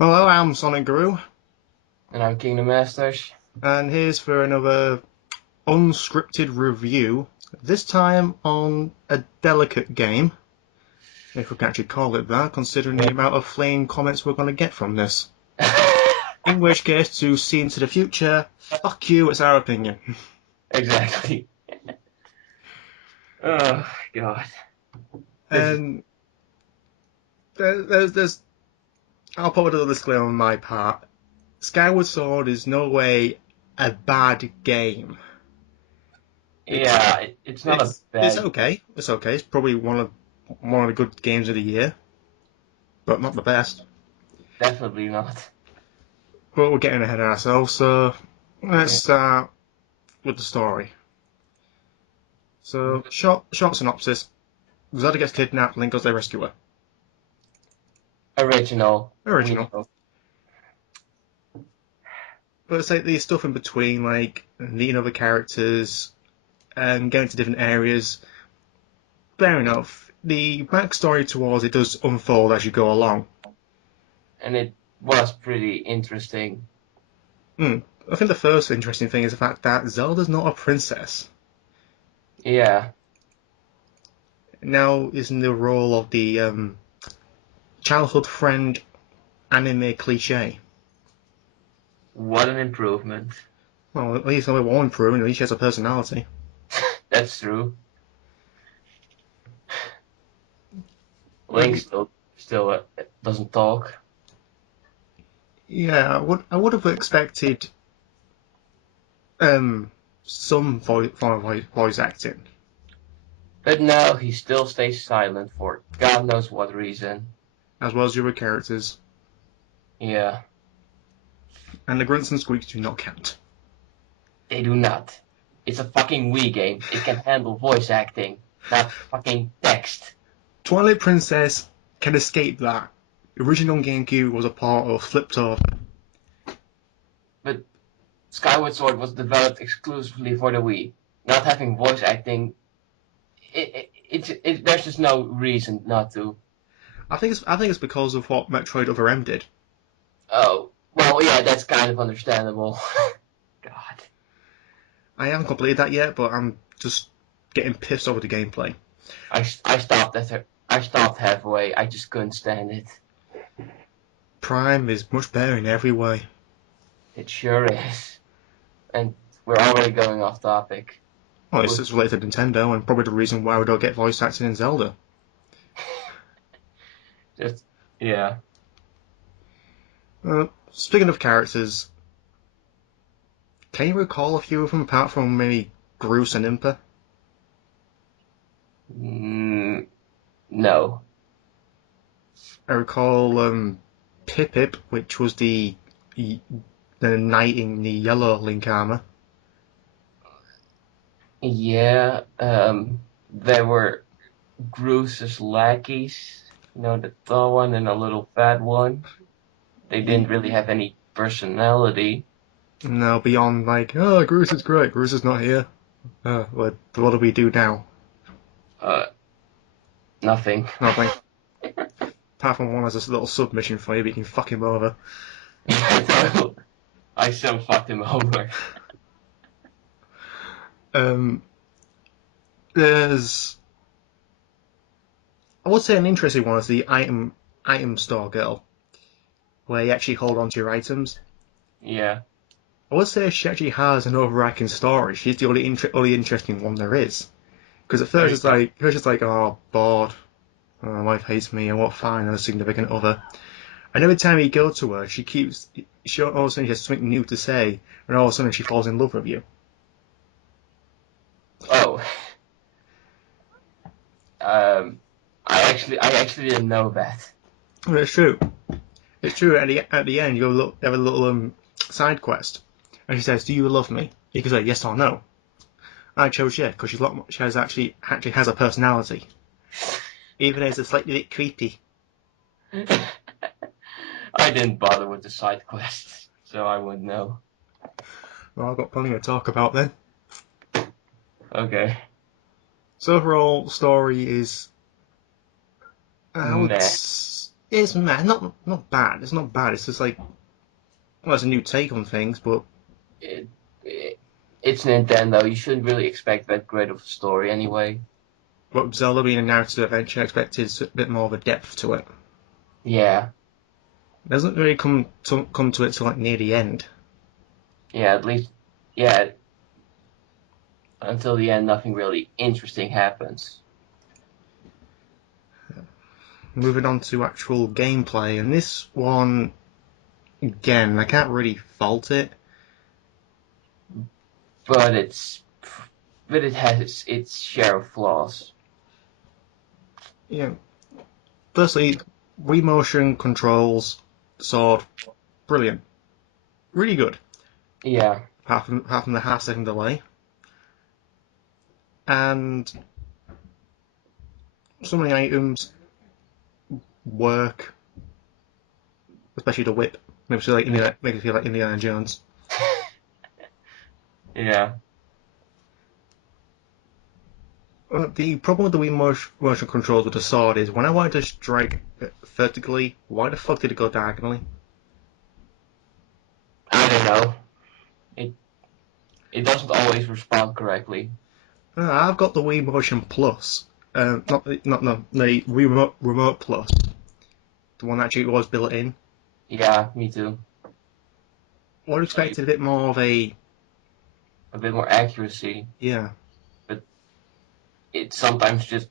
Hello, I'm Sonicguru, And I'm Kingdommasters. and here's for another unscripted review. This time on a delicate game, if we can actually call it that, considering the Yeah. amount of flame comments we're going to get from this. In which case, to see into the future, fuck you, it's our opinion. Exactly. Oh God. This is And there's I'll put a little disclaimer on my part. Skyward Sword is no way a bad game. It's yeah. It's not a it's bad. okay. It's okay. It's probably one of the good games of the year, but not the best. Definitely not. But we're getting ahead of ourselves, so let's Yeah. start with the story. So, short synopsis. Zelda gets kidnapped, Link goes to rescue her. Original. We Original. know. But it's like the stuff in between, like meeting other characters and going to different areas. Fair enough. The backstory towards it does unfold as you go along. And it was pretty interesting. I think the first interesting thing is the fact that Zelda's not a princess. Yeah. Now is in the role of the childhood friend anime cliche. What an improvement. Well, at least only one improvement. At least she has a personality. That's true. Link Like, still doesn't talk. yeah, I would have expected um some form of voice acting, But no, he still stays silent for God knows what reason. as well as your characters, Yeah. and the grunts and squeaks do not count. They do not. It's a fucking Wii game. It can handle voice acting, not fucking text. Twilight Princess can escape that. The original GameCube was a part of flipped over. But Skyward Sword was developed exclusively for the Wii. Not having voice acting, there's just no reason not to. I think it's because of what Metroid Other M did. Oh, well, yeah, that's kind of understandable. God. I haven't completed that yet, but I'm just getting pissed over the gameplay. I stopped halfway. I just couldn't stand it. Prime is much better in every way. It sure is. And we're already going off topic. Well, With it's related to Nintendo, and probably the reason why we don't get voice acting in Zelda. just, yeah. Speaking of characters, can you recall a few of them apart from maybe Groose and Impa? Mm, no. I recall Pip, which was the knight in the yellow Link armor. Yeah, there were Bruce's lackeys, the tall one and a little fat one. They The didn't really have any personality. Now beyond like, oh, Groose is great. Groose is not here. What do we do now? Uh, Nothing. Nothing. Apart from one as a little submission for you, but you can fuck him over. I so fucked him over. Um, there's, I would say, an interesting one is the item store girl, where you actually hold on to your items. Yeah, I would say she actually has an overarching story. She's the only interesting one there is. Because at there first you go. it's like, oh, bored. My wife hates me. I won't find a significant other. And every time you go to her, she all of a sudden she has something new to say, and all of a sudden she falls in love with you. Oh, um, I actually didn't know that. And it's true. It's true. At the end, you have a little side quest, and she says, "Do you love me?" You can say yes or no. I chose yeah because she actually has a personality, even though it's a slightly bit creepy. I didn't bother with the side quests, so I wouldn't know. Well, I've got plenty to talk about then. Okay, So overall, story is I would meh. It's mad, not bad. It's not bad. It's just like, well, it's a new take on things, but It, it it's Nintendo. You shouldn't really expect that great of a story anyway. what Zelda being a narrative adventure, I expected a bit more of a depth to it. Yeah, It doesn't really come to it till like near the end. yeah. At least, yeah. Until the end, nothing really interesting happens. Moving on to actual gameplay, and this one again, I can't really fault it. But it has its share of flaws. You know, firstly, Wii motion controls, sword, brilliant, really good. Yeah, Apart from the half-second delay, and some of the items work, especially the whip. Makes me feel like Indiana Jones. yeah. The problem with the Wii motion controls with the sword is when I wanted to strike vertically, why the fuck did it go diagonally? I don't know. It it doesn't always respond correctly. I've got the Wii Motion Plus, the Wii Remote Plus, the one that actually was built in. Yeah, me too. I would have expected a bit more of a A bit more accuracy, yeah. but it sometimes just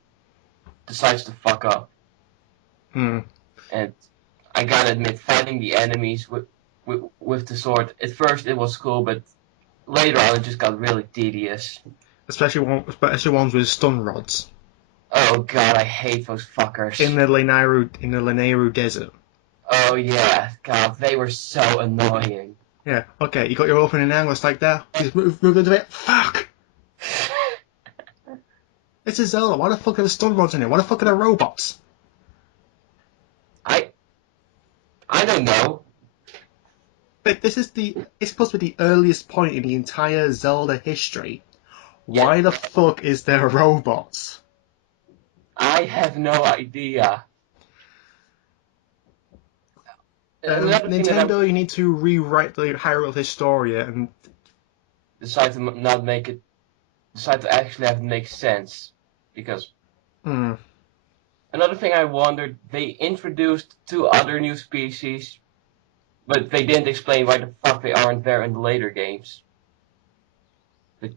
decides to fuck up. Hmm. And I gotta admit, fighting the enemies with the sword, at first it was cool, but later on it just got really tedious. Especially ones with stun rods Oh god, I hate those fuckers. in the Lanayru Desert. Oh yeah, god, they were so annoying. Yeah. Okay, you got your opening angle. It's like that. Just move into it. Fuck. It's a Zelda. Why the fuck are the stun rods in it? Why the fuck are there robots? I I don't know. But it's supposed to be the earliest point in the entire Zelda history. Yeah, Why the fuck is there robots? I have no idea. Another thing that I Nintendo, you need to rewrite the Hyrule Historia, and decide to not make it, decide to actually have it make sense, because mm, another thing I wondered, they introduced two other new species, but they didn't explain why the fuck they aren't there in the later games. But,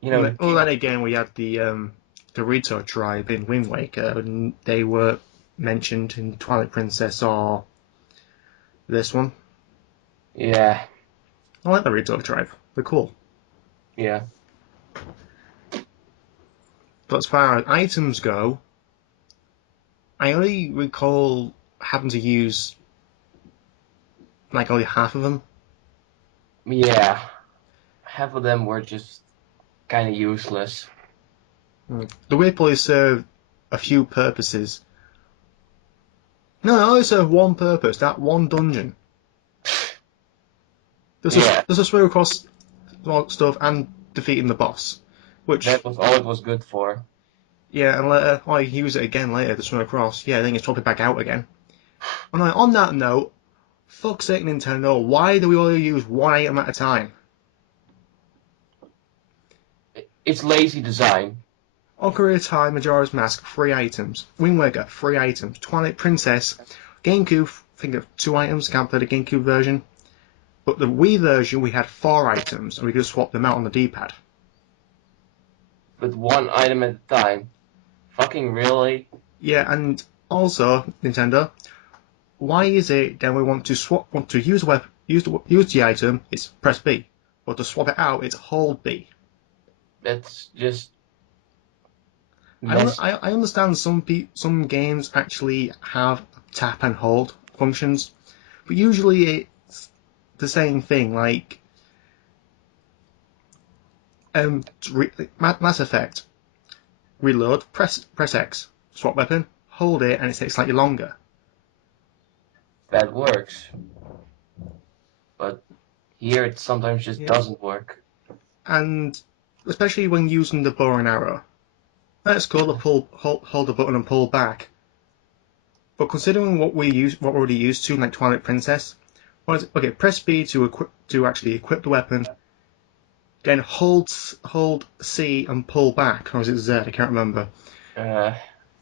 you know, the well, then again, we had the Rito tribe in Wind Waker, and they were mentioned in Twilight Princess or this one. yeah, I like the Rito tribe; they're cool. yeah. But as far as items go, I only recall having to use like only half of them. Yeah, half of them were just kind of useless. The Whip only served a few purposes. No, it only served one purpose, that one dungeon. Yeah, There's a swim across stuff and defeating the boss. Which, that was all it was good for. yeah, and later, I use it again later to swim across. Yeah, then it's probably back out again. And on that note, fuck's sake, Nintendo, why do we only use one item at a time? It's lazy design. Ocarina of Time, Majora's Mask, 3 items. Wind Waker, 3 items. Twilight Princess, GameCube, I think of 2 items, can't play the GameCube version. But the Wii version, we had 4 items, and we could swap them out on the D-pad. With one item at a time. Fucking really? Yeah, and also, Nintendo, why is it that we want to use the item, it's press B. Or to swap it out, it's hold B. That's just I, messy. I understand some games actually have tap and hold functions, but usually it's the same thing. Like Mass Effect, reload, press X, swap weapon, hold it, and it takes slightly longer. That works. But here it sometimes just Yeah, doesn't work. and especially when using the bow and arrow. That's cool to hold the button and pull back. But considering what we're already used to, like Twilight Princess, okay, press B to actually equip the weapon, then hold C and pull back, or is it Z? I can't remember. I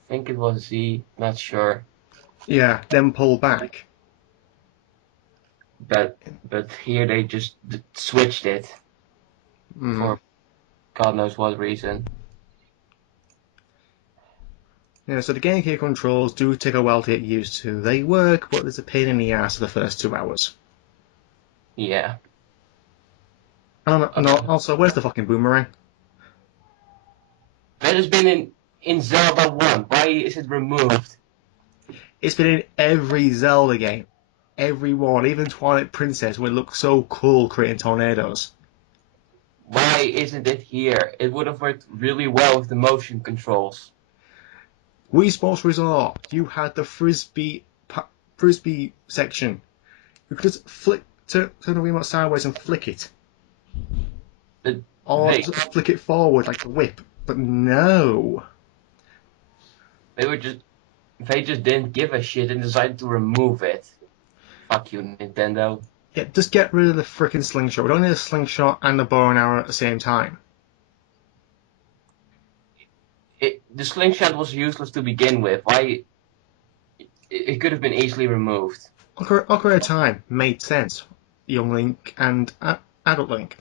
think it was Z, not sure. Yeah, then pull back. But here they just switched it for God knows what reason. Yeah, so the GameCube controls do take a while to get used to. They work, but there's a pain in the ass for the first 2 hours. Yeah. And also, where's the fucking boomerang? That has been in Zelda 1. Why is it removed? It's been in every Zelda game. Every one, even Twilight Princess, where it looked so cool creating tornadoes. Why isn't it here? It would have worked really well with the motion controls. Wii Sports Resort, you had the frisbee section. You could just turn the remote sideways and flick it. Or just flick it forward like a whip. But no. They just didn't give a shit and decided to remove it. Fuck you, Nintendo. Yeah, just get rid of the frickin' slingshot. We don't need a slingshot and a bow and arrow at the same time. The slingshot was useless to begin with. Why? It could have been easily removed. Ocarina of Time made sense. Young Link and Adult Link.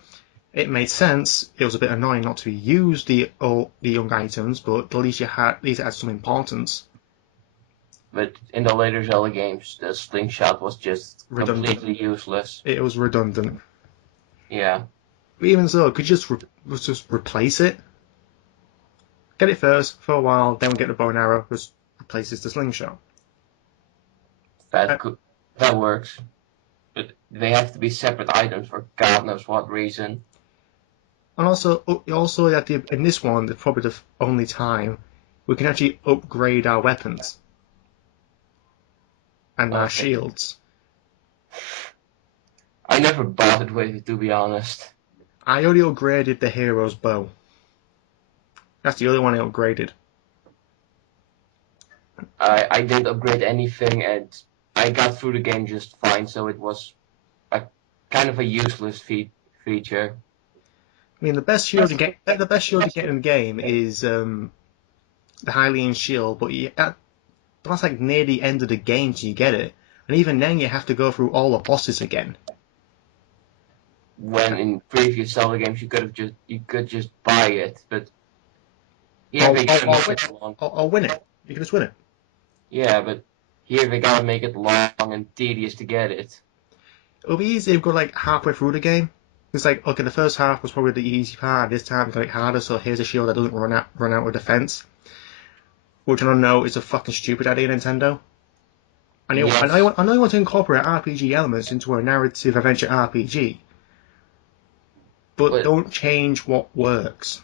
It made sense. It was a bit annoying not to use the young items, but at least it had some importance. But in the later Zelda games, the slingshot was just completely useless. It was redundant. Yeah. But even so, could you just replace it? Get it first for a while, then we get the bow and arrow, which replaces the slingshot. That works. But they have to be separate items for God knows what reason. And also in this one, it's probably the only time we can actually upgrade our weapons and our shields. I never bothered with it, to be honest. I only upgraded the hero's bow. That's the only one I upgraded. I didn't upgrade anything, and I got through the game just fine, so it was kind of a useless feature. I mean, the best shield you get in the game is the Hylian shield, but that's like near the end of the game till you get it, and even then you have to go through all the bosses again. When in previous Zelda games you could just buy it, but here they gotta make it long. Or win it. You can just win it. Yeah, but here they gotta make it long and tedious to get it. It'll be easy if you go like halfway through the game. It's like, okay, the first half was probably the easy part. This time it's like harder. So here's a shield that doesn't run out with defense. Which I don't know is a fucking stupid idea, Nintendo. I know you want to incorporate RPG elements into a narrative adventure RPG, but don't change what works.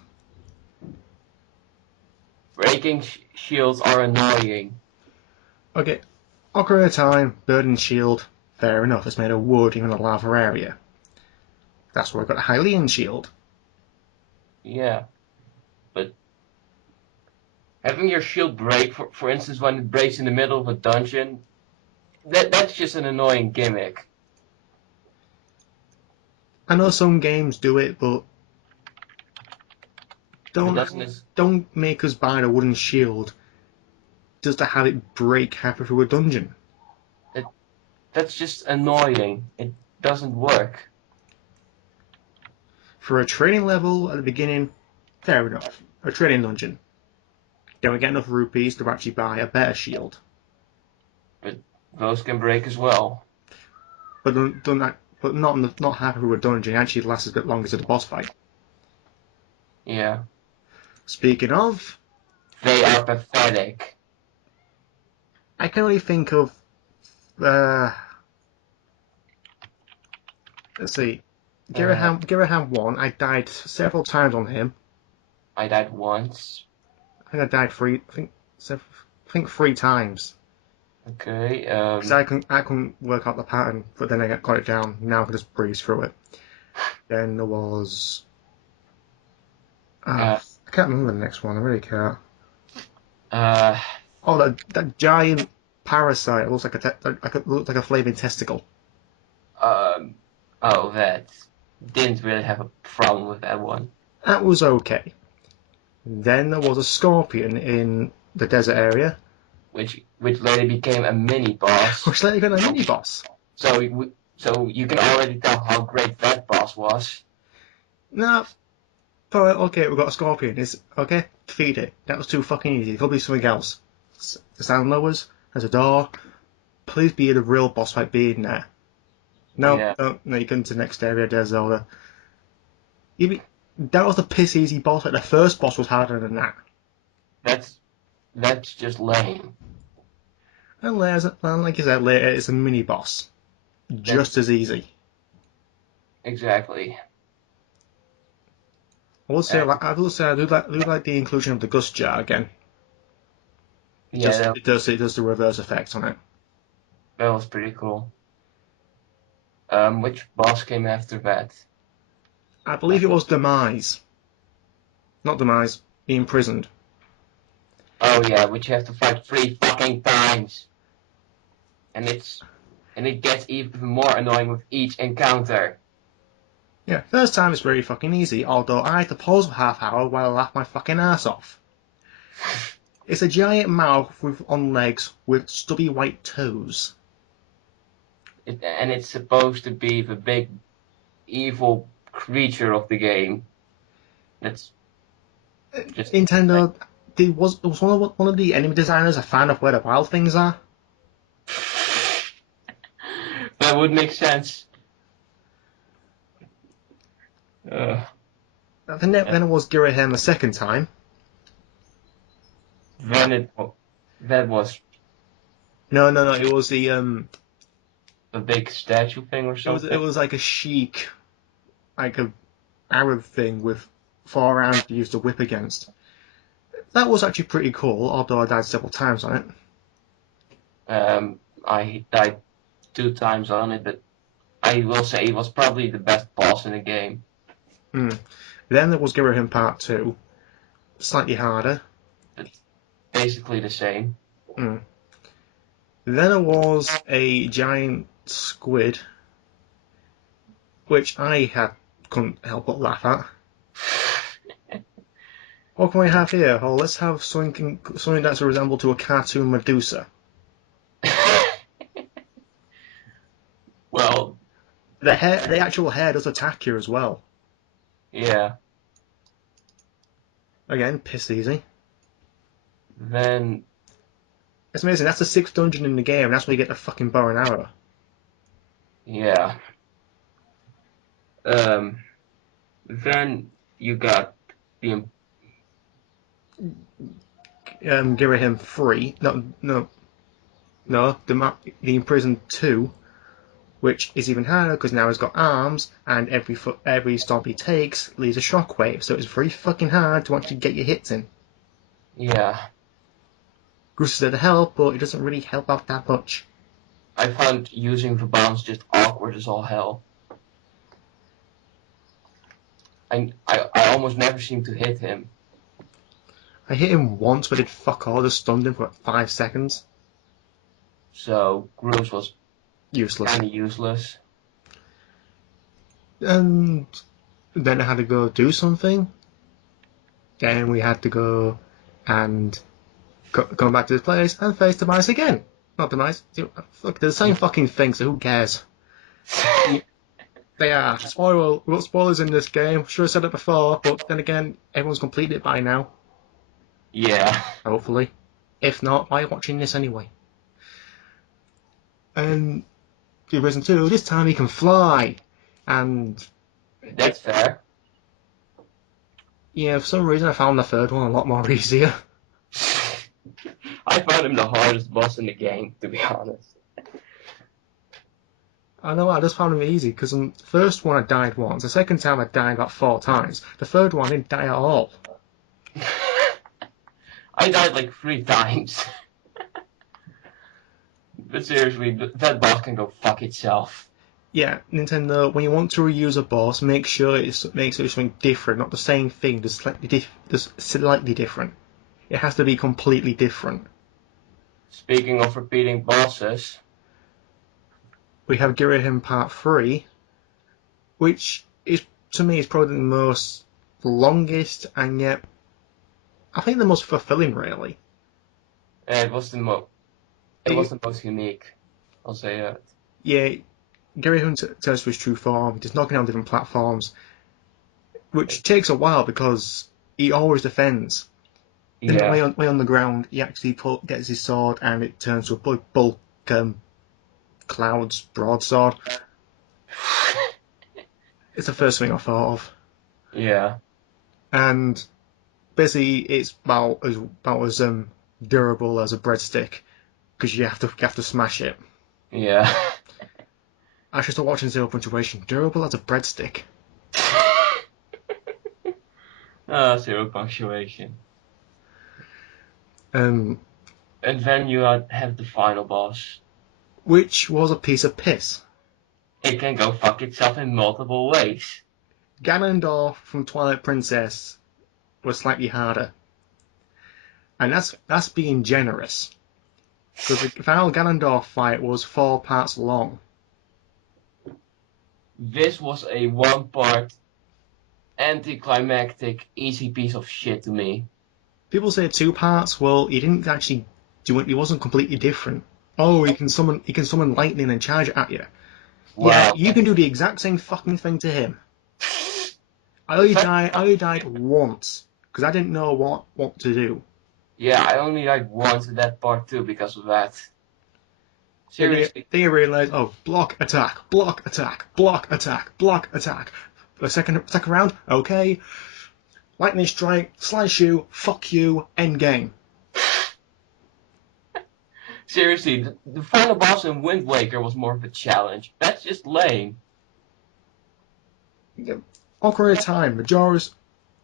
Breaking shields are annoying. Okay, Ocarina of Time, Burning Shield, fair enough. It's made of wood, even a lava area. That's where I got a Hylian shield. Yeah, but having your shield break, for instance, when it breaks in the middle of a dungeon, that's just an annoying gimmick. I know some games do it, but don't make us buy a wooden shield just to have it break halfway through a dungeon. That's just annoying. It doesn't work. For a training level at the beginning, fair enough. A training dungeon. Then we get enough rupees to actually buy a better shield. But those can break as well. But not halfway through a dungeon. It actually lasts a bit longer to the boss fight. Yeah. Speaking of, they are pathetic. I can only think of. Let's see. Giraham 1, I died several times on him. I died once. I think I died three times. Okay. Because I couldn't work out the pattern, but then I got it down. Now I can just breeze through it. Then there was. I can't remember the next one. I really can't. That giant parasite. It looks like a flaming testicle. Oh, that didn't really have a problem with that one. That was okay. Then there was a scorpion in the desert area, Which later became a mini boss. which later got a mini boss. So you can already tell how great that boss was. No, but okay, we've got a scorpion. It's okay. Defeat it. That was too fucking easy. It could be something else. The sound lowers. There's a door. Please be the real boss fight being there. No, Yeah. no, you go into the next area, there's Zelda. That was the piss easy boss fight. The first boss was harder than that. That's just lame. And like you said, later it's a mini boss. Just as easy. Exactly. I will say I do like the inclusion of the gust jar again. Yeah, It does the reverse effect on it. that was pretty cool. Which boss came after that? I believe it was Demise. Not Demise, the Imprisoned. Oh yeah, which you have to fight 3 fucking times. And it gets even more annoying with each encounter. Yeah, first time it's very fucking easy, although I had to pause for half hour while I laughed my fucking ass off. It's a giant mouth on legs with stubby white toes. And it's supposed to be the big evil creature of the game. That's just Nintendo, was one of the enemy designers a fan of where the wild things are? that would make sense. Then it was Girahim a second time. Then that was No, it was the a big statue thing or something. it was like a sheik, like a Arab thing with 4 rounds to use to whip against. That was actually pretty cool, although I died several times on it. I died 2 times on it, but I will say it was probably the best boss in the game. Then there was Girahim Part 2, slightly harder. Basically the same. Then there was a giant squid, which I couldn't help but laugh at. What can we have here? Oh, let's have something that's a resemble to a cartoon Medusa. Well, The actual hair does attack you as well. yeah. Again, piss easy. Then It's amazing. That's the 6th dungeon in the game. And that's where you get the fucking bow and arrow. yeah. Then you got the Girahim 3. No. The Imprisoned 2, which is even harder because now he's got arms, and every stomp he takes leaves a shockwave. So it's very fucking hard to actually get your hits in. yeah. Goose is there to help, but it doesn't really help out that much. I found using the bounce just awkward as all hell. I almost never seem to hit him. I hit him once, but it fuck all. Just stunned him for 5 seconds. So Grooves was Useless. kind of useless. And then I had to go do something. Then we had to go and come back to this place and face Demise again. Not Demise. Look, they're the same fucking thing, so who cares? They are. Spoiler. We've got spoilers in this game. Sure, I said it before, but then again, everyone's completed it by now. Yeah. Hopefully. If not, why are you watching this anyway? And the Risen 2, this time he can fly. And That's fair. yeah, for some reason I found the third one a lot more easier. I found him the hardest boss in the game, to be honest. I know, I just found him easy, because the first one I died once, the second time I died about 4 times, the third one I didn't die at all. I died like 3 times. But seriously, that boss can go fuck itself. Yeah, Nintendo, when you want to reuse a boss, make sure it makes it something different, not the same thing, just slightly different. It has to be completely different. Speaking of repeating bosses, We have Girahim Part 3, which is, to me, is probably the most longest and yet, I think the most fulfilling, really. it was the most unique. I'll say that. Yeah, Girahim turns to his true form, just knocking down different platforms, which takes a while because he always defends. Then Yeah. way on the ground, he actually gets his sword and it turns to a bulk clouds broadsword. It's the first thing I thought of. Yeah. And basically, it's about as durable as a breadstick because you have to smash it. Yeah. I should start watching Zero Punctuation. Durable as a breadstick. Zero punctuation. Um, And then you have the final boss. which was a piece of piss. It can go fuck itself in multiple ways. Ganondorf from Twilight Princess was slightly harder, and that's being generous. Because the final Ganondorf fight was 4 parts long. This was a one-part anticlimactic easy piece of shit to me. People say 2 parts. Well, he didn't actually do it. He wasn't completely different. Oh, he can summon lightning and charge it at you. Wow. Yeah, you can do the exact same fucking thing to him. I only died once because I didn't know what to do. Yeah, I only died once in that part too because of that. Seriously. They realized, oh, block, attack, block, attack, block, attack, block, attack. The second round, okay. Lightning strike, slice you, fuck you, end game. Seriously, the final boss in Wind Waker was more of a challenge. That's just lame. Ocarina of Time, Majora's,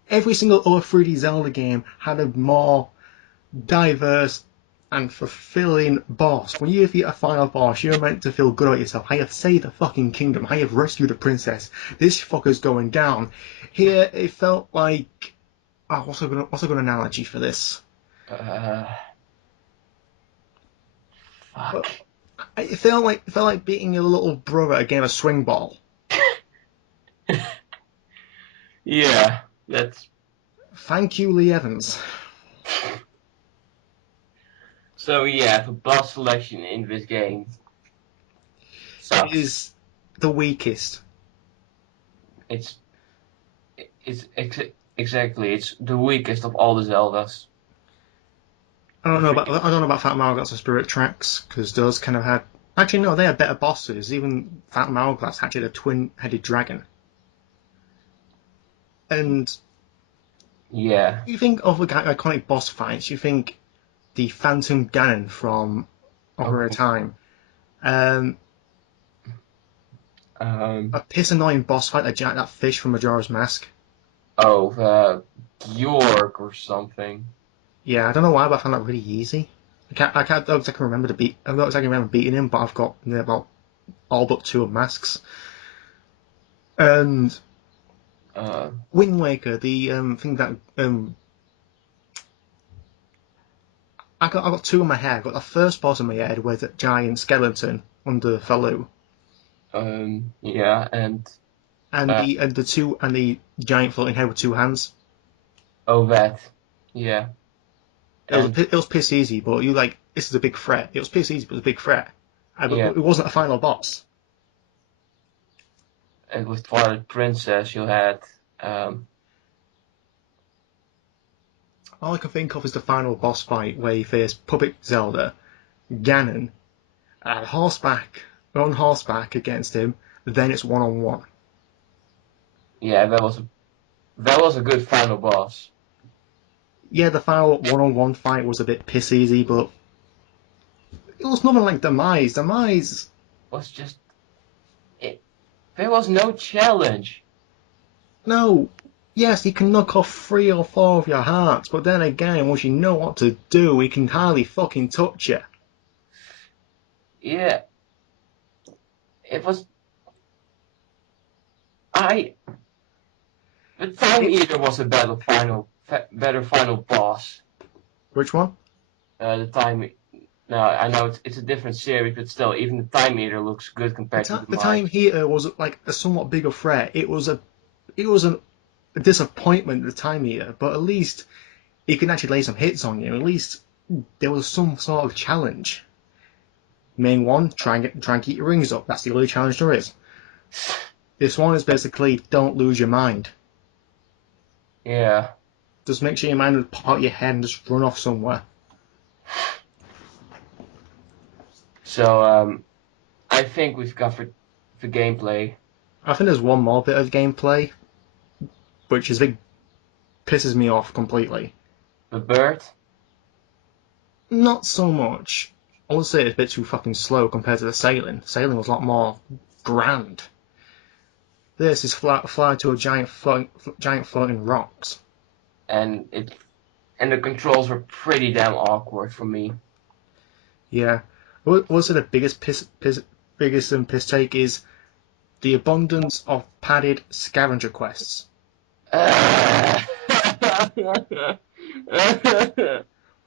every single other 3D Zelda game had a more diverse and fulfilling boss. When you defeat a final boss, you're meant to feel good about yourself. How you've saved the fucking kingdom. How you've rescued a princess. This fucker's going down. Here, it felt like... Oh, what's a good analogy for this? Fuck. It felt like beating your little brother at a game of swing ball. Yeah, that's... Thank you, Lee Evans. So yeah, the boss selection in this game It sucks. is the weakest. It's exactly, it's the weakest of all the Zeldas. I don't know about Phantom Hourglass or Spirit Tracks because those kind of had. Actually, no, they had better bosses. Even Phantom Hourglass actually had a twin-headed dragon. And Yeah. you think of the iconic boss fights, you think the Phantom Ganon from Ocarina of Time. A piss annoying boss fight that fish from Majora's Mask. York or something. Yeah, I don't know why, but I found that really easy. I don't exactly remember beating him, but I've got about all but 2 of Masks. And Wind Waker, the thing that I got 2 in my head. I got the first boss in my head with a giant skeleton under Falu. Yeah, and the giant floating head with 2 hands. that. Yeah. It was piss easy, but you like this is a big threat. It was piss easy, but it was a big threat. But Yeah. it wasn't a final boss. And with Twilight Princess, you had All I can think of is the final boss fight where you face Puppet Zelda, Ganon, on horseback against him. Then it's 1-on-1. yeah, that was a good final boss. Yeah, the final 1-on-1 fight was a bit piss easy, but it was nothing like Demise. Demise Was just there was no challenge. no. Yes, he can knock off 3 or 4 of your hearts, but then again, once you know what to do, he can hardly fucking touch you. Yeah, it was. The Time Eater was a better final boss. Which one? The Time No, I know it's a different series, but still, even the time meter looks good compared to the The time mic. heater was like a somewhat bigger threat. It was a disappointment, the time meter, but at least he can actually lay some hits on you. At least there was some sort of challenge. Main one, try and keep your rings up. That's the only challenge there is. This one is basically don't lose your mind. Yeah. Just make sure your mind will pop out your head and just run off somewhere. So, I think we've covered the gameplay. I think there's one more bit of gameplay, which is pisses me off completely. The bird. Not so much. I would say it's a bit too fucking slow compared to the sailing. Sailing was a lot more grand. This is fly to a giant floating rocks. And the controls were pretty damn awkward for me. Yeah. Also, the biggest piss take is the abundance of padded scavenger quests.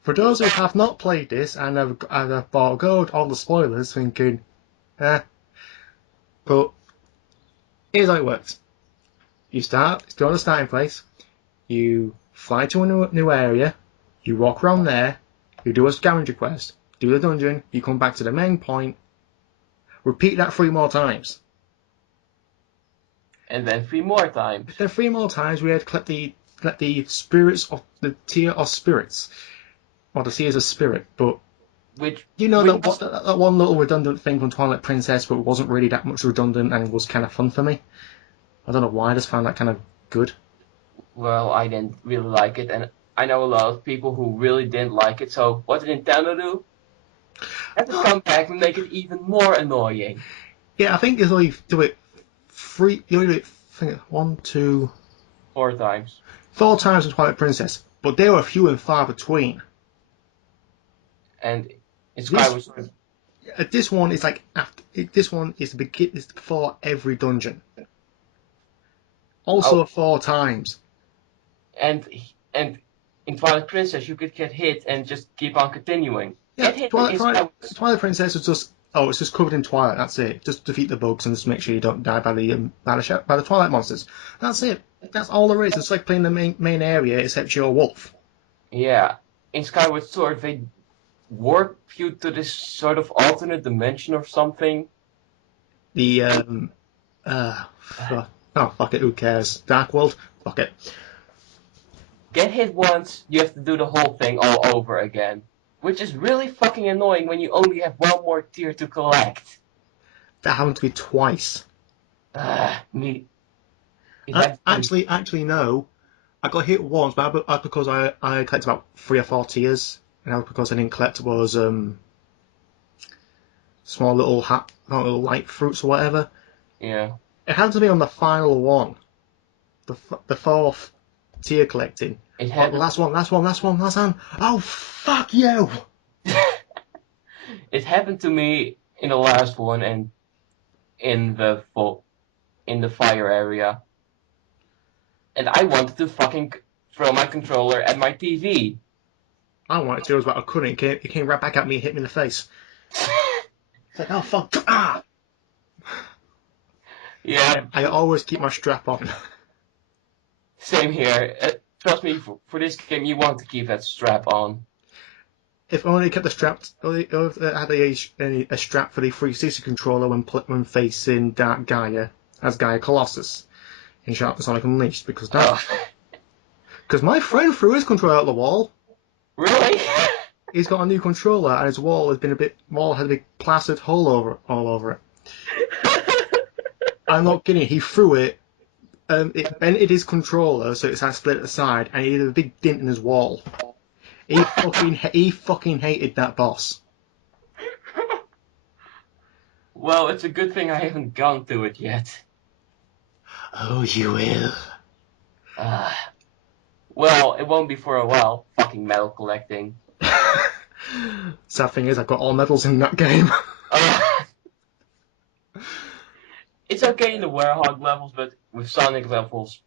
For those who have not played this and have forgoed all the spoilers, thinking, but here's how it works. You start on a starting place, you fly to a new area, you walk around there, you do a scavenger quest, do the dungeon, you come back to the main point, repeat that 3 more times. And then 3 more times. Then 3 more times we had to collect the spirits of the tier of spirits. Or the Seers of Spirit, but that one little redundant thing from Twilight Princess, but it wasn't really that much redundant and was kind of fun for me. I don't know why, I just found that kind of good. Well, I didn't really like it, and I know a lot of people who really didn't like it, so what did Nintendo do? Have to come back and make it even more annoying. Yeah, I think you only do it 1, 2... 4 times. 4 times in Twilight Princess, but they were few and far between. And in Skyward Sword. This one is like this one is before every dungeon. Also 4 times. And in Twilight Princess you could get hit and just keep on continuing. Yeah, Twilight Princess is just it's just covered in Twilight. That's it. Just defeat the bugs and just make sure you don't die by the Twilight monsters. That's it. That's all there is. It's like playing the main area except you're a wolf. Yeah, in Skyward Sword they warp you to this sort of alternate dimension or something. The fuck it, who cares? Dark World? Fuck it. Get hit once, you have to do the whole thing all over again. Which is really fucking annoying when you only have 1 more tier to collect. That happened to me twice. Actually, no. I got hit once, but that's because I collected about 3 or 4 tiers. And that was because I didn't collect those small little light fruits or whatever. Yeah. It happened to me on the final one. The 4th tier collecting. Last one. Oh, fuck you! It happened to me in the last one and in the fire area. And I wanted to fucking throw my controller at my TV. I wanted to, but I couldn't. It came right back at me and hit me in the face. It's like, oh, fuck. Ah! Yeah. I always keep my strap on. Same here. Trust me, for this game, you want to keep that strap on. If only kept the strap, if I had a strap for the 360 controller when facing Dark Gaia as Gaia Colossus in Sharp Sonic Unleashed, because my friend threw his controller out the wall. Really? He's got a new controller and his wall has had a big plastered hole all over it. I'm not kidding. He threw it. It bented his controller, so it's had split at the side, and he had a big dent in his wall. He fucking hated that boss. Well, it's a good thing I haven't gone through it yet. Oh, you will. Well, it won't be for a while. Fucking metal collecting. Sad thing is, I've got all medals in that game. It's okay in the Werehog levels, but with Sonic levels.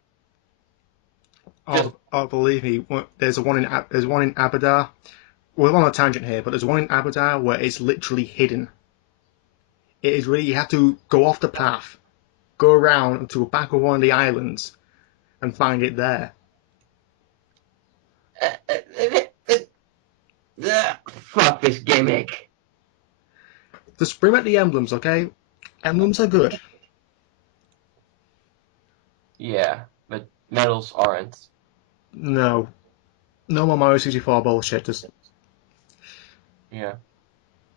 Oh, believe me, there's one in Abadar we're on a tangent here, but there's one in Abadar where it's literally hidden. It is really, you have to go off the path, go around to the back of one of the islands, and find it there. Fuck this gimmick. Just bring back the emblems, okay? Emblems are good. Yeah, but medals aren't. No. No more Mario 64 bullshit. Just... Yeah.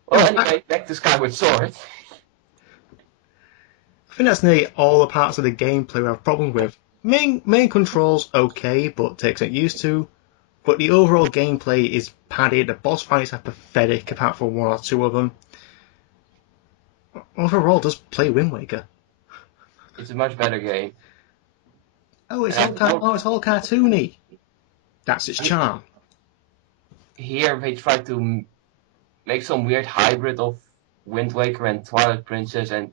Well, anyway, back to Skyward Sword. I think that's nearly all the parts of the gameplay we have a problem with. Main controls okay, but takes get used to. But the overall gameplay is padded. The boss fights are pathetic, apart from one or two of them. Overall, just play Wind Waker. It's a much better game. It's all cartoony. That's its charm. Here they try to make some weird hybrid of Wind Waker and Twilight Princess, and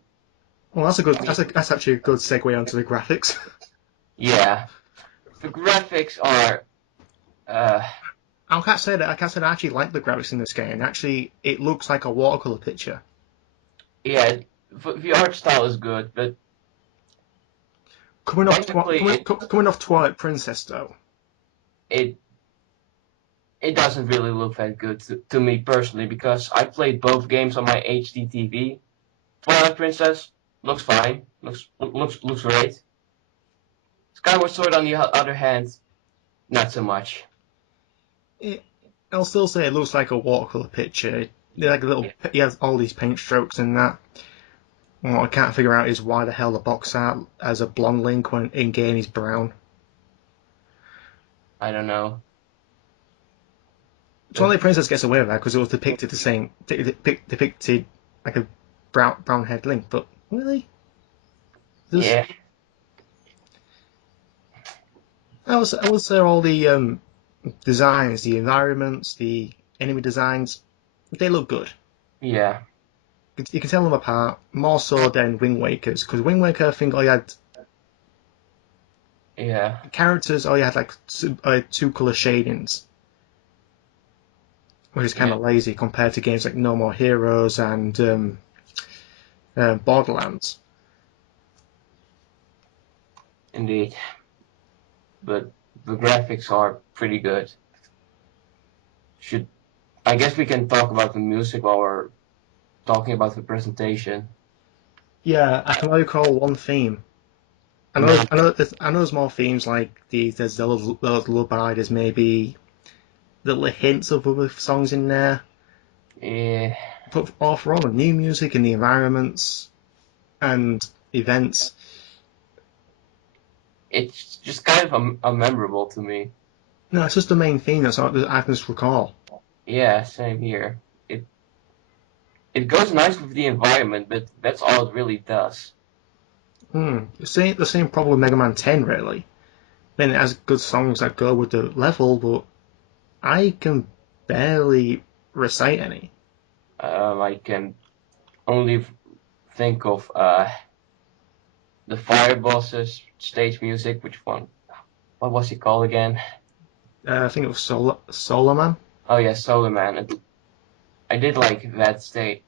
well, that's actually a good segue onto the graphics. Yeah, the graphics are. I can't say that. I actually like the graphics in this game. Actually, it looks like a watercolor picture. Yeah, the art style is good, but coming off Twilight Princess though, it doesn't really look that good to me personally, because I played both games on my HD TV. Twilight Princess looks fine, looks great. Skyward Sword, on the other hand, not so much. I'll still say it looks like a watercolor picture. He has all these paint strokes and that. What I can't figure out is why the hell the box art has a blonde Link when in game he's brown. I don't know. Twilight Princess gets away with that because it was depicted depicted like a brown haired Link, but really? Yeah. I would say all the designs, the environments, the enemy designs, they look good. Yeah. You can tell them apart, more so than Wind Waker's, because Wind Waker, I think, all you had characters, all you had like two colour shadings, which is kind of lazy compared to games like No More Heroes and Borderlands. Indeed. But the graphics are pretty good. I guess we can talk about the music while we're talking about the presentation. Yeah, I can only recall one theme. I know there's more themes like there's Zelda's Lullaby, there's maybe little hints of other songs in there. Yeah. But overall, the new music and the environments and events, it's just kind of unmemorable to me. No, it's just the main theme that's I can just recall. Yeah, same here. It goes nice with the environment, but that's all it really does. The same problem with Mega Man 10, really. I mean, it has good songs that go with the level, but I can barely recite any. I can only think of the Fire Boss's stage music. Which one? What was he called again? I think it was Solar Man. Oh yeah, Solar Man. I did like that stage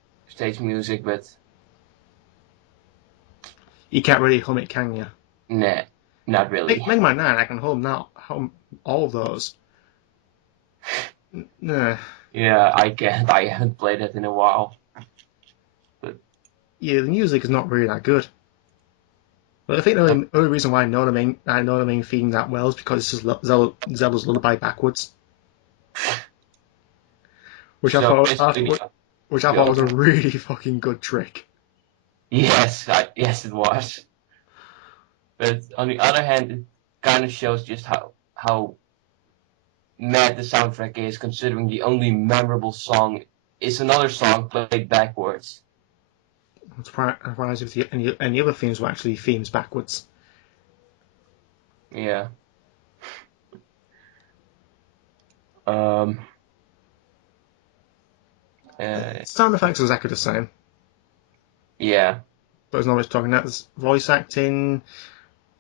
music, but you can't really hum it, can you? Nah, not really. Mega Man 9, I can hum all of those. Nah. Yeah, I can't. I haven't played it in a while. But yeah, the music is not really that good. But I think the only reason why I know the main theme that well is because it's just Zelda's Lullaby backwards, which I thought was a really fucking good trick. Yes, yes it was. But on the other hand, it kind of shows just how mad the soundtrack is, considering the only memorable song is another song played backwards. I'm surprised if any other themes were actually themes backwards. Yeah. Sound effects are exactly the same. Yeah. But there's not much talking. That's voice acting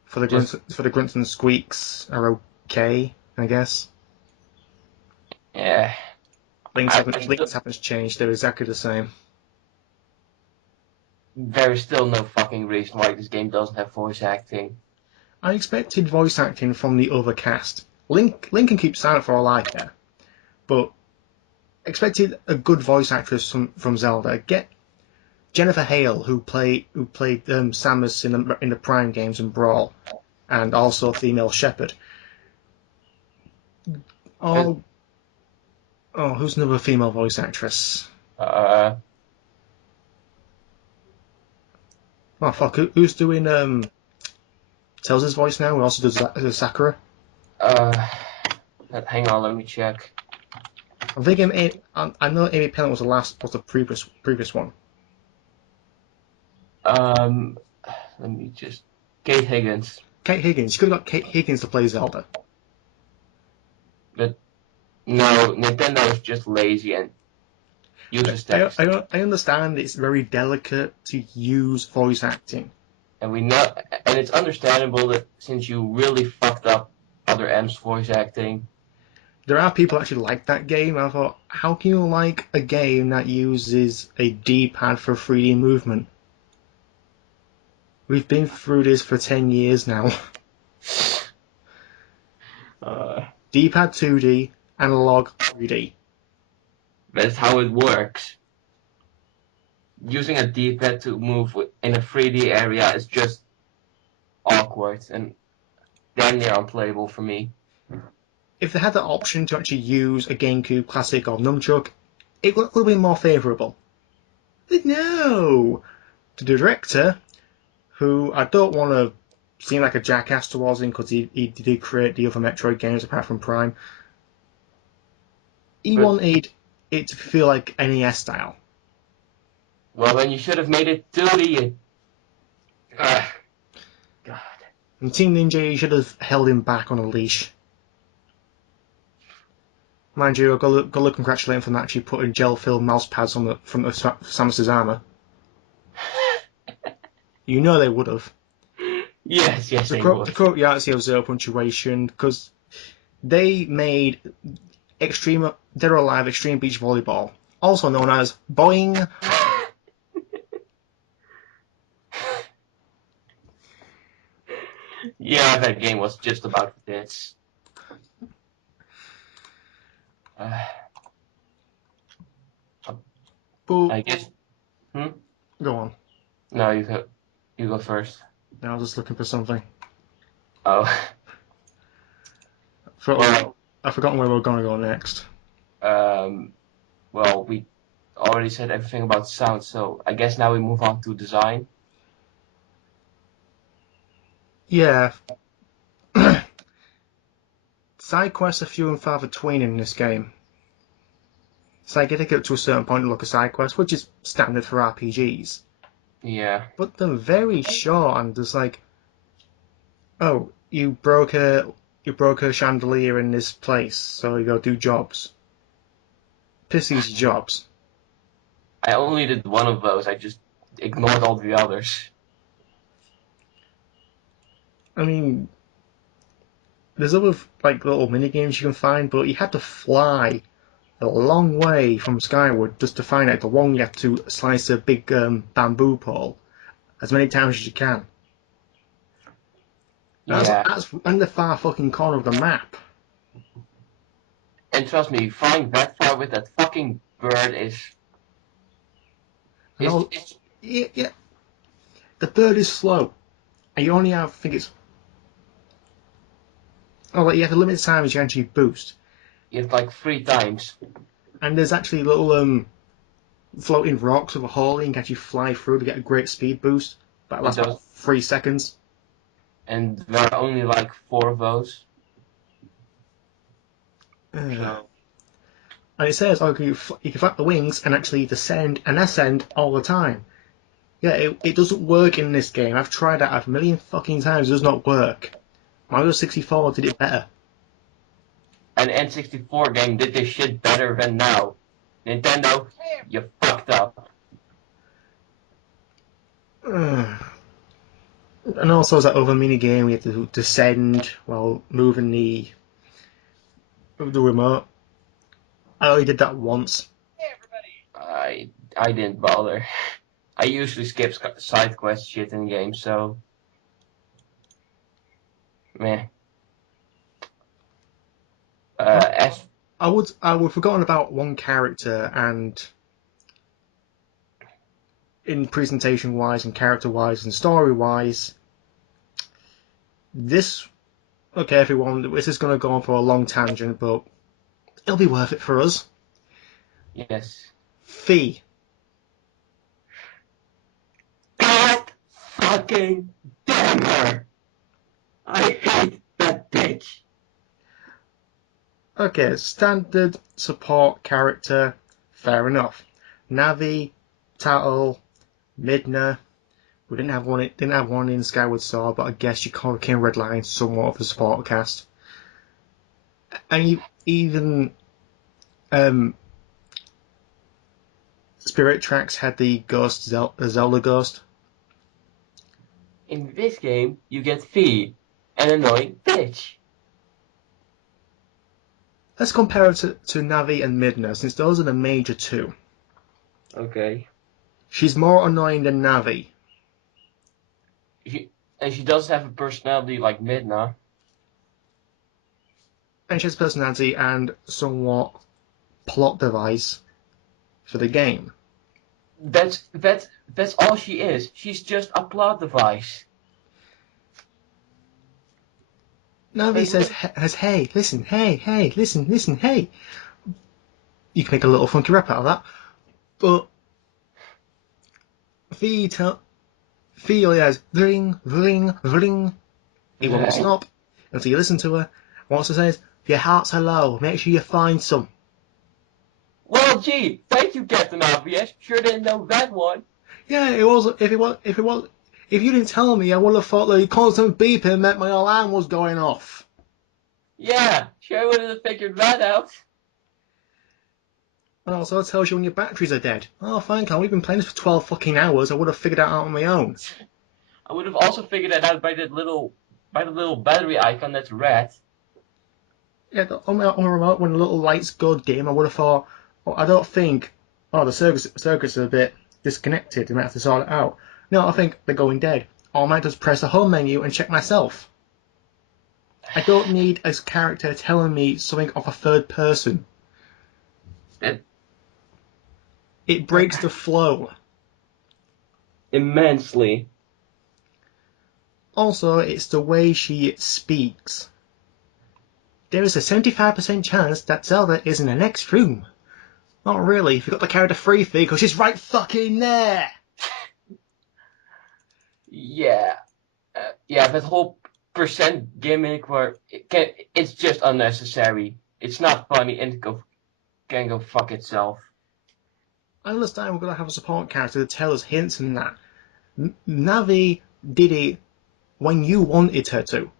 for the grunts and squeaks are okay, I guess. Yeah. Links haven't changed. They're exactly the same. There is still no fucking reason why this game doesn't have voice acting. I expected voice acting from the other cast. Link can keep silent for all I care, but expected a good voice actress from Zelda. Get Jennifer Hale, who played Samus in the Prime games and Brawl, and also female Shepherd. Oh, who's another female voice actress? Uh, Oh fuck, who's doing Tails' voice now? Who also does Sakura? hang on, let me check. I'm thinking. I know Amy Pennant was the previous one. Let me just. Kate Higgins. Kate Higgins. You could have got Kate Higgins to play Zelda. But no, Nintendo is just lazy and uses text. I understand it's very delicate to use voice acting. And it's understandable that since you really fucked up other M's voice acting. There are people who actually like that game. I thought, how can you like a game that uses a D-pad for 3D movement? We've been through this for 10 years now. D-pad 2D, analog 3D. That's how it works. Using a D-pad to move in a 3D area is just awkward and damn near unplayable for me. If they had the option to actually use a GameCube Classic or Nunchuk, it would have been more favourable. But no! The director, who I don't want to seem like a jackass towards him because he did create the other Metroid games apart from Prime, he wanted it to feel like NES style. Well, then you should have made it 2D. God. And Team Ninja, you should have held him back on a leash. Mind you, I've got to congratulate him for actually putting gel-filled mouse pads on the front of Samus's armour. You know they would have. Yes, they would. would. To quote Yahtzee of Zero Punctuation, because they made Dead or Alive Extreme Beach Volleyball, also known as Boing. Yeah, that game was just about this. I guess. Go on. No, you go first. No, I was just looking for something. Oh. I've forgotten where we're going to go next. Well, we already said everything about sound, so I guess now we move on to design. Yeah. Side quests are few and far between in this game. So I get to get to a certain point to look at side quests, which is standard for RPGs. Yeah. But they're very short, and there's like, oh, you broke a chandelier in this place, so you go do jobs. Piss these jobs. I only did one of those. I just ignored all the others. I mean, there's other like little mini games you can find, but you had to fly a long way from Skyward just to find out the one you have to slice a big bamboo pole as many times as you can. Yeah. That's in the far fucking corner of the map. And trust me, flying that far with that fucking bird is... Yeah. The bird is slow. And you only have, I think it's... Oh, like you have a limited time as you actually boost. You have like 3 times. And there's actually little floating rocks with a hole in you can actually fly through to get a great speed boost. That lasts about 3 seconds. And there are only like 4 of those. And it says, oh, you can flap the wings and actually descend and ascend all the time. Yeah, it doesn't work in this game. I've tried that a million fucking times. It does not work. Mario 64 did it better. An N64 game did this shit better than now. Nintendo, you fucked up. And also there's that other mini game we have to descend while moving the remote. I only did that once. I didn't bother. I usually skip side quest shit in games, so meh. As I would forgotten about one character, and in presentation wise and character wise and story wise, this okay everyone, this is going to go on for a long tangent, but it'll be worth it for us. yes. Fee. God fucking damn her! I hate that bitch. Okay, standard support character, fair enough. Navi, Tattle, Midna. We didn't have one in Skyward Sword, but I guess you can redline somewhat of the support cast. And even Spirit Tracks had the Zelda Ghost. In this game, you get Fee, an annoying bitch. Let's compare it to Navi and Midna, since those are the major two. Okay. She's more annoying than Navi. And she does have a personality like Midna. And she has personality and somewhat plot device for the game. That's all she is. She's just a plot device. Navi says, hey, listen, hey, listen, hey. You can make a little funky rap out of that. But Fee only has ring, ring, ring. It won't stop until you listen to her. What she says, your heart's hello, make sure you find some. Well, gee, thank you, Captain Obvious. Sure didn't know that one. Yeah, it was. If you didn't tell me, I would have thought the constant beeping meant my alarm was going off. Yeah, sure would have figured that out. And also, it tells you when your batteries are dead. Oh, thank God, we've been playing this for 12 fucking hours. I would have figured that out on my own. I would have also figured that out by the little battery icon that's red. Yeah, on my remote, when the little lights go dim, I would have thought, oh, I don't think, oh, the circuits are a bit disconnected, I might have to sort it out. No, I think they're going dead. Or I might just press the home menu and check myself. I don't need a character telling me something of a third person. It breaks the flow. Immensely. Also, it's the way she speaks. There is a 75% chance that Zelda is in the next room. Not really, if you got the character free fee, because she's right fucking there! Yeah. That whole percent gimmick where it's just unnecessary. It's not funny and can go fuck itself. I understand we're going to have a support character to tell us hints and that. Navi did it when you wanted her to.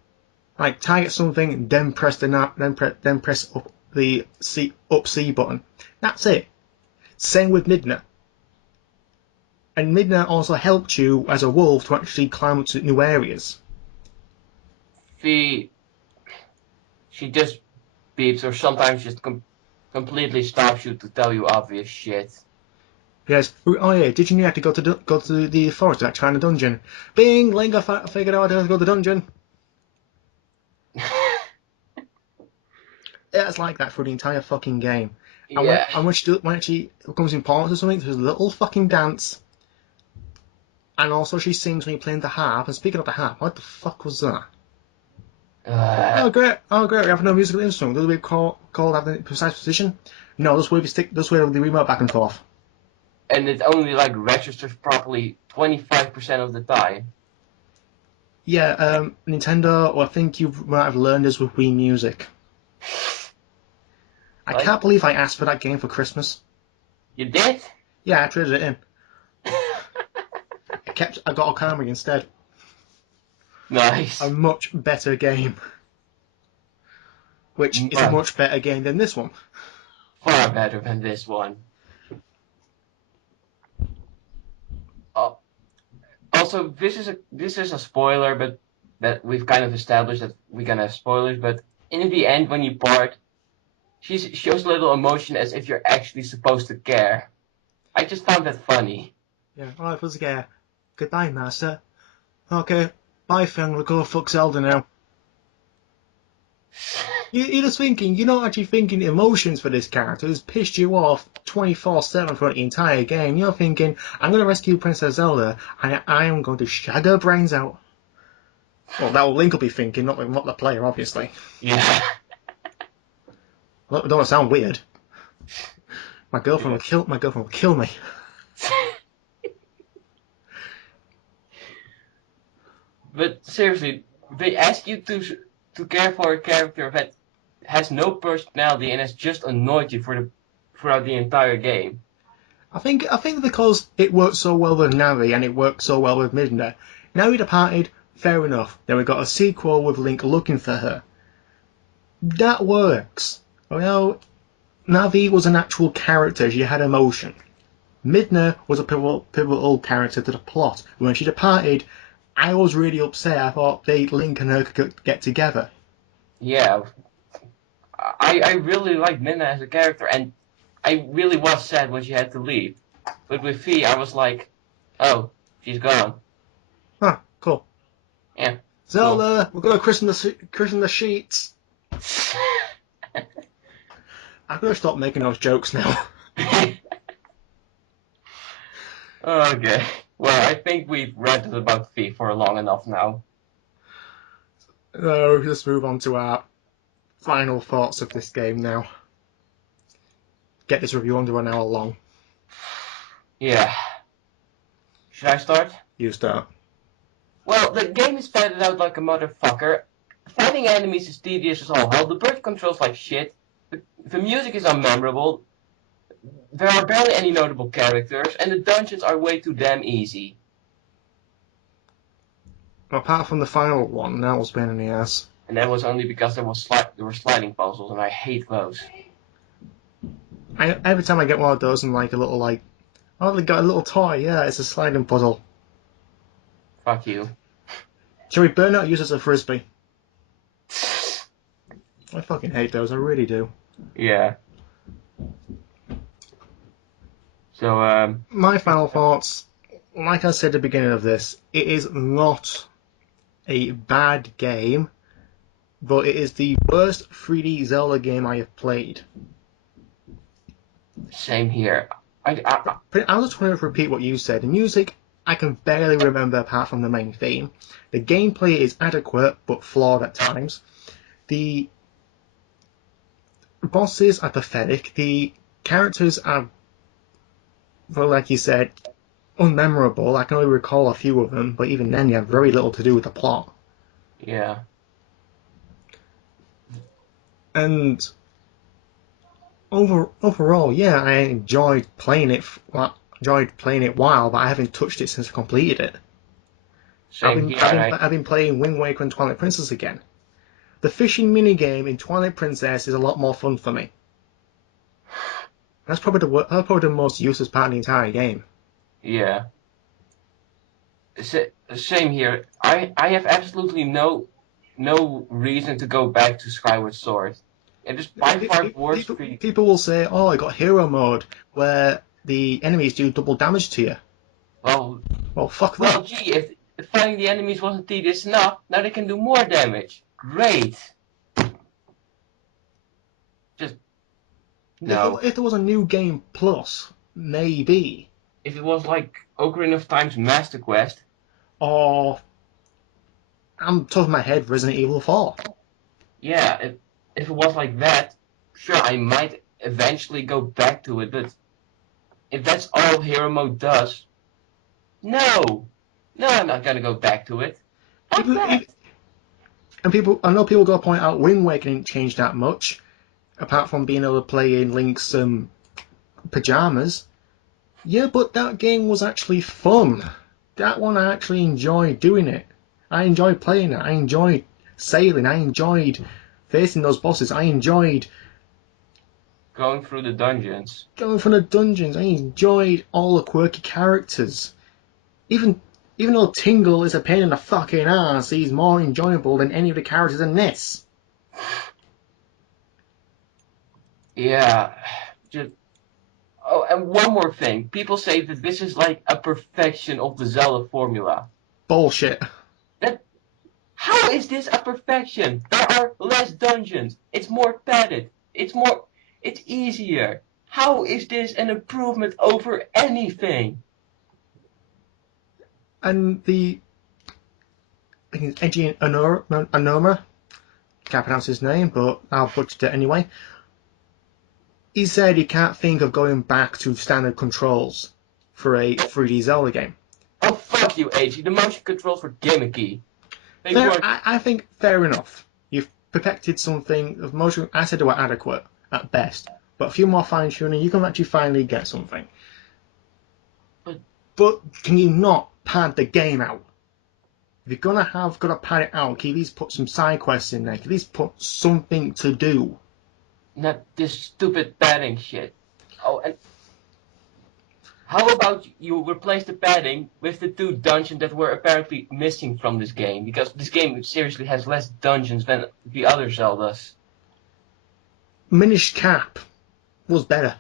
Like, target something, then press then press up the C button. That's it. Same with Midna. And Midna also helped you as a wolf to actually climb up to new areas. She just beeps or sometimes just completely stops you to tell you obvious shit. Yes. Oh yeah. Did you have to go to the forest to like, try the dungeon? Bing, Ling, I figured out how to go to the dungeon. Yeah, it's like that for the entire fucking game. Yeah. And when she becomes important or something, there's a little fucking dance. And also she sings when you're playing the harp. And speaking of the harp, what the fuck was that? Oh great! We have no musical instrument. Does it called having a precise position? No, this way with the remote back and forth. And it only like registers properly 25% of the time. Yeah, Nintendo, or I think you might have learned this with Wii Music. I can't believe I asked for that game for Christmas. You did? Yeah, I traded it in. I got Okami instead. Nice. A much better game. Which is a much better game than this one. Far better than this one. Also, this is a spoiler, but that we've kind of established that we're gonna have spoilers. But in the end, when you part, she shows little emotion as if you're actually supposed to care. I just found that funny. Yeah, alright, let's go. Goodbye, Master. Okay, bye, Finn. We'll go fuck Zelda now. You're just thinking, you're not actually thinking emotions for this character. It's pissed you off 24/7 for the entire game. You're thinking, I'm going to rescue Princess Zelda, and I am going to shag her brains out. Well, that Link will be thinking, not the player, obviously. Yeah. Well, don't sound weird. My girlfriend will kill me. But seriously, they ask you to care for a character that has no personality and has just annoyed you throughout the entire game. I think because it worked so well with Navi and it worked so well with Midna. Navi departed, fair enough. Then we got a sequel with Link looking for her. That works. Well, Navi was an actual character. She had emotion. Midna was a pivotal character to the plot. When she departed, I was really upset. I thought Link and her could get together. Yeah, I really like Minna as a character, and I really was sad when she had to leave. But with Fee, I was like, oh, she's gone. Huh, cool. Yeah. Zelda, cool. We're gonna christen the sheets. I'm gonna stop making those jokes now. Okay. Well, I think we've ranted about Fee for long enough now. So let's move on to our final thoughts of this game now. Get this review under an hour long. Yeah. Should I start? You start. Well, the game is started out like a motherfucker. Fighting enemies is tedious as all hell. The bird controls like shit. The music is unmemorable. There are barely any notable characters, and the dungeons are way too damn easy. Apart from the final one, that was pain in the ass. And that was only because there were sliding puzzles, and I hate those. Every time I get one of those, I'm like a little like, oh, they got a little toy. Yeah, it's a sliding puzzle. Fuck you. Shall we burn out use as a frisbee? I fucking hate those. I really do. Yeah. So, my final thoughts, like I said at the beginning of this, it is not a bad game, but it is the worst 3D Zelda game I have played. Same here. I was just going to repeat what you said. The music, I can barely remember apart from the main theme. The gameplay is adequate, but flawed at times. The bosses are pathetic. The characters are, well, like you said, unmemorable. I can only recall a few of them, but even then they have very little to do with the plot. Yeah. And overall, yeah, I enjoyed playing it. While, but I haven't touched it since I completed it. Same here. I've been playing Wind Waker and Twilight Princess again. The fishing minigame in Twilight Princess is a lot more fun for me. That's probably the most useless part of the entire game. Yeah. Same here. I have absolutely no reason to go back to Skyward Sword. It is by far worse. People will say, "Oh, I got hero mode where the enemies do double damage to you." Well, fuck that. Well, gee, if fighting the enemies wasn't tedious enough, now they can do more damage. Great. Just no. If there was a new game plus, maybe. If it was like Ocarina of Time's Master Quest. Or I'm top of my head, Resident Evil 4. Yeah, if it was like that, sure, I might eventually go back to it, but if that's all hero mode does, no, I'm not gonna go back to it. I know people go to point out Wind Waker didn't change that much, apart from being able to play in Link's pajamas. Yeah, but that game was actually fun. That one I actually enjoyed doing it. I enjoyed playing it. I enjoyed sailing. I enjoyed facing those bosses. I enjoyed going through the dungeons. I enjoyed all the quirky characters. Even though Tingle is a pain in the fucking ass, he's more enjoyable than any of the characters in this. Yeah. Just, oh, and one more thing. People say that this is like a perfection of the Zelda formula. Bullshit. That how is this a perfection? There are less dungeons. It's more padded. It's easier. How is this an improvement over anything? And I think it's Eiji Anoma, can't pronounce his name, but I'll butcher it anyway. He said he can't think of going back to standard controls for a 3D Zelda game. Oh, fuck you, AG. The motion controls were gimmicky. They Fair, weren't. I think fair enough. You've perfected something of motion. I said they were adequate at best, but a few more fine tuning, you can actually finally get something. But can you not pad the game out? If you're gotta pad it out, can you at least put some side quests in there? Can you at least put something to do? Not this stupid padding shit. Oh, and how about you replace the padding with the 2 dungeons that were apparently missing from this game? Because this game seriously has less dungeons than the other Zeldas. Minish Cap was better,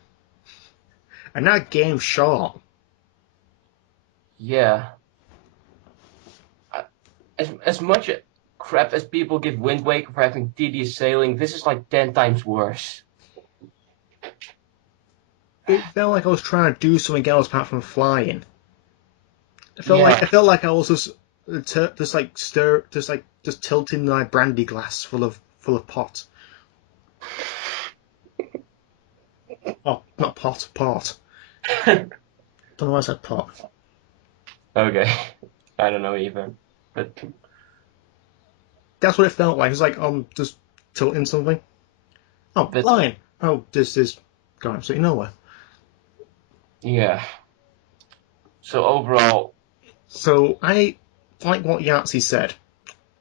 and that game's short. Yeah. As much crap as people give Wind Waker for having tedious sailing, this is like 10 times worse. It felt like I was trying to do something else apart from flying. Yeah. I felt like I was just tilting my brandy glass full of pot. Oh, not pot, port. Don't know why I said pot. Okay. I don't know either. But That's what it felt like. It was like I'm just tilting something. Oh, but flying. Oh, this is going absolutely nowhere. yeah. So overall, So I like what Yahtzee said.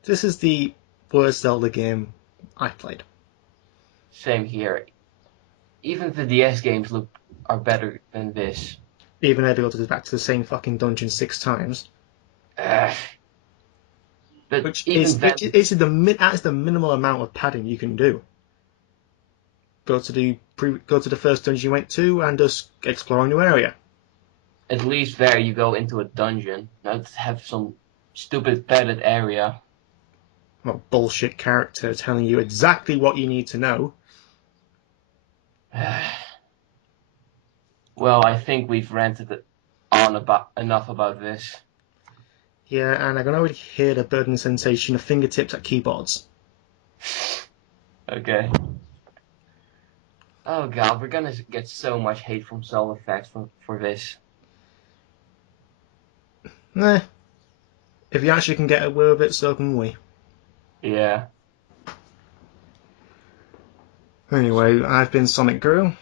This is the worst Zelda game I've played. same here. Even the DS games are better than this. Even though I go back to the same fucking dungeon 6 times. Ugh. But Which even then, is the minimal amount of padding you can do. Go to the first dungeon you went to and just explore a new area. at least there you go into a dungeon, not have some stupid padded area. Well, bullshit character telling you exactly what you need to know. Well, I think we've ranted on about enough about this. Yeah, and I can already hear the burning sensation of fingertips at keyboards. Okay. Oh god, we're gonna get so much hate from Zelda fans for this. Nah, if you actually can get away with it, so can we. Yeah. Anyway, I've been Sonicguru,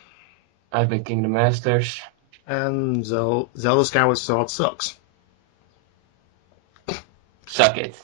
I've been Kingdommasters. and Zelda Skyward Sword sucks. Suck it.